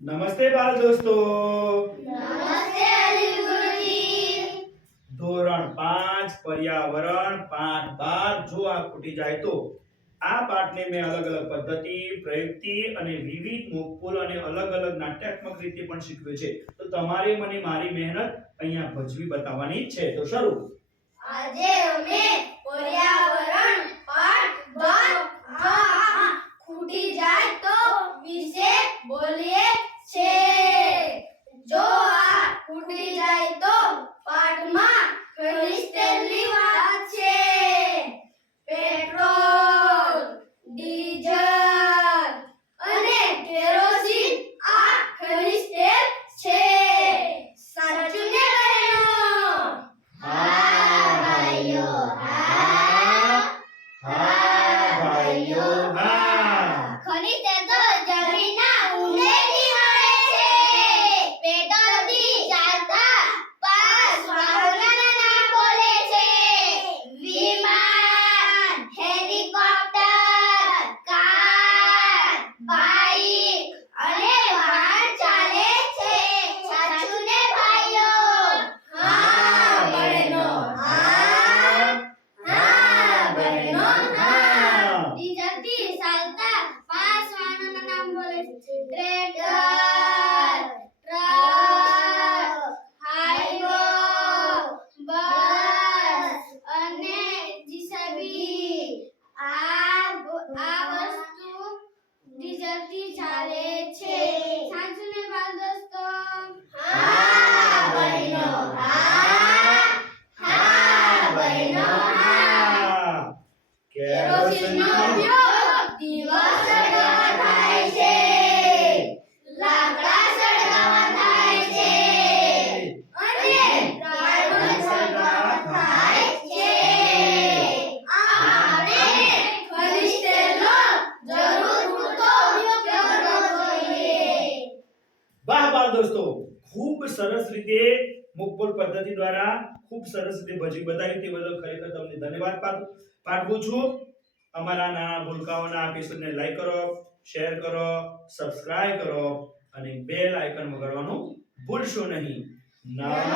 નમસ્તે બાળ દોસ્તો. નમસ્તે અનિલ ગુરુજી. ધોરણ પાંચ પર્યાવરણ પાઠ બાર જો આ ખૂટી જાય તો. આ પાઠને મેં અલગ અલગ પદ્ધતિ પ્રયુક્તિ અને વિવિધ મોકપુલ અને અલગ અલગ નાટ્યાત્મક રીતે પણ શીખવે છે. તો તમારે મને મારી મહેનત અહીંયા ભજવી બતાવવાની છે. તો શરૂ. આજે અમે પર્યાવરણ પાઠ બાર આ ખૂટી જાય તો વિશે બોલીએ છે જો આ ખૂટી જાય તો પાઠમાં ખનિજ તેલની વાત છે પેટ્રોલ ડીઝલ અને કેરોસીન આ ખનિજ તેલ છે સાચું ને બહેનો હા ભાઈઓ હા હા ભાઈઓ હા ખનિજ તેલ તો જમીનના ઊંડેથી મળે છે પેટ્રોલથી ચાલતા પાંચ વાહનોના નામ બોલે છે વિમાન હેલિકોપ્ટર કાર બાઈક અને વાહન ચાલે છે સાચું ને ભાઈઓ હા બહેનો હા હા બહેનો હા ચાલતા પાંચ વાહનોના નામ બોલે છે બસ અને જીસીબી આ આ વસ્તુ ડીઝલથી ચાલે છે સાચું ઉપયોગ દિવસ બાળ દોસ્તો. ખૂબ સરસ રીતે મુકપુલ પદ્ધતિ દ્વારા ખૂબ સરસ રીતે ભજી બતાવી તે બદલ ખરેખર તમને ધન્યવાદ પાઠ- પાઠવું છું. અમારા નાના ભૂલકાઓના એપિસોડને લાઈક કરો શેર કરો સબસ્ક્રાઇબ કરો અને બેલ આઇકન વગાડવાનું ભૂલશો નહીં. નમસ્કાર!